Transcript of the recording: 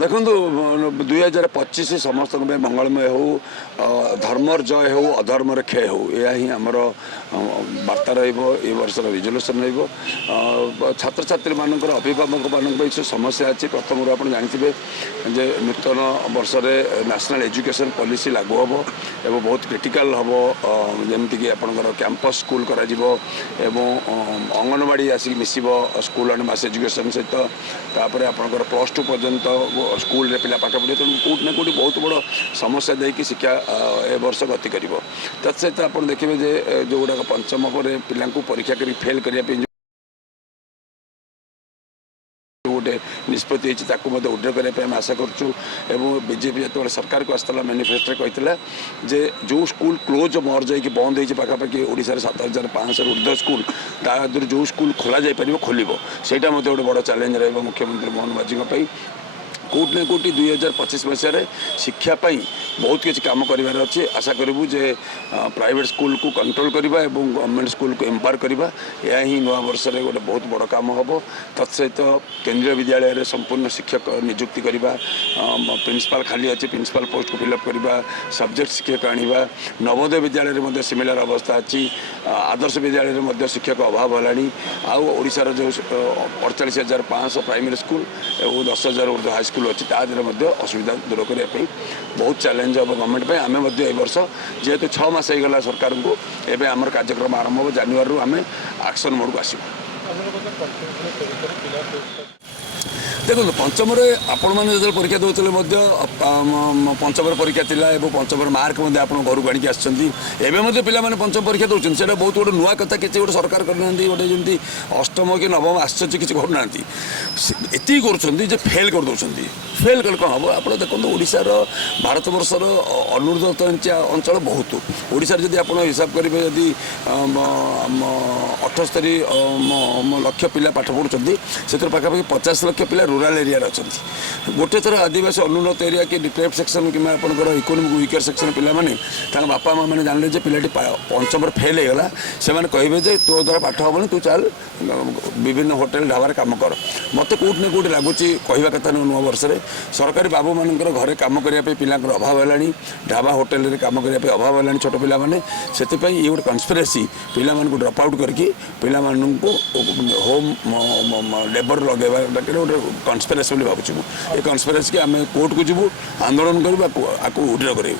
देखो 2025 समस्त मंगलमय हो धर्मर जय हो अधर्मर क्षय हो यह ही आमर वार्ता रर्षर रिजोल्यूशन छात्र छात्री मान अभिभावक मान समस्या अच्छी प्रथम आप जानते जे नूतन वर्ष नेशनल एजुकेशन पॉलिसी लागू हम एवं बहुत क्रिटिकल हम जमीक आपंकर कैंपस स्कूल कर अंगनवाड़ी आसिक मिसब स्कूल एंड मास एजुकेशन सहित तापर आपंकर +2 पर्यंत स्कूल रे पिला पाठ पढ़े तेणु कौटना कौटी बहुत बड़ समस्या देकी शिक्षा ए वर्ष गति कर तत्सहित आप देखिए जे जो गुड़ाक पंचम पर पिला परीक्षा कर फेल करने गोटे निष्पत्ति उड्र करने आशा करूँ बीजेपी जो सरकार को आसला मैनिफेस्टो कहता जे जो स्कूल क्लोज मर जा बंद हो पाखापाखि ओडिशा 7500 ऊर्ध्व स्कूल तादर जो स्कूल खोल जापर खोल से गोटे बड़ चैलेंज रहा मुख्यमंत्री मोहन माझी कौटना कौटी 2025 मसीह शिक्षापी बहुत किसी कम कर अच्छे आशा करूँ जे प्राइवेट स्कूल को कंट्रोल करवा और गवर्नमेंट स्कूल को एम्पावर करवा यह ही नवा वर्ष में गोटे बहुत बड़ काम हम तत्सहित केंद्रीय विद्यालय में संपूर्ण शिक्षक नियुक्ति करवा प्रिंसिपाल खाली अच्छे प्रिंसिपाल पोस्ट को फिलअप करवा सब्जेक्ट शिक्षक आने नवोदय विद्यालय में सिमिलार अवस्था अच्छी आदर्श विद्यालय में शिक्षक अभाव है आशार जो 48,500 प्राइमरी स्कूल और 10,000 ऊर्ध्व हाई स्कूल अच्छी तादेह असुविधा दूर करने बहुत चैलेंज हम गवर्नमेंट आम वर्ष जेहेतु 6 मास होगा सरकार को एवं आम कार्यक्रम आरंभ हो जनवरी आम एक्शन मोड को आस देखो पंचम आपण मैंने जो परीक्षा दूसरे पंचम परीक्षा थी पंचम मार्क आप घर को आणिक आसमें पे पंचम परीक्षा दूसरी से बहुत गोटे नुआ कथा किसी गोटे सरकार करना गोटे जमी अष्टम कि नवम आश्चर्य किसी करना ये कर फेल कर दौरान फेल कल कौन हम आप देखो ओडार भारत बर्षर अनुन्नत अंचल बहुत ओडार जब आप हिसाब करेंगे जदि 78 लक्ष पिला पाठ पढ़ुं से पाखापाखि 50 लक्ष पिला रूराल एरिया अच्छा गोटे थर आदिवासी अनुन्नत एरिया कि डिप्राइव्ड सेक्शन कि आपंकर इकोनॉमिक वीकर सेक्शन पे बापा माँ मैंने जानले पिलाटी पंचम फेल होगा से कहे तो द्वारा पाठ हेनी तू चल विभिन्न होटेल ढाबार काम कर मत कौटना कौटी लगुच कहवा कथा नुआ वर्ष में सरकारी बाबू मान घरे कम करने पिला अभाव है ढाबा होटेल काम करने अभाव है छोट पाने से ये गोटे कन्स्पिरेसी पिला ड्रप आउट करके पिला होम लेबर लगेगा गोटे कन्स्पिरेसी भावुँ ये कन्स्पिरेसी कि आम कोर्ट को जीवु आंदोलन करूँ उड्र करूँ।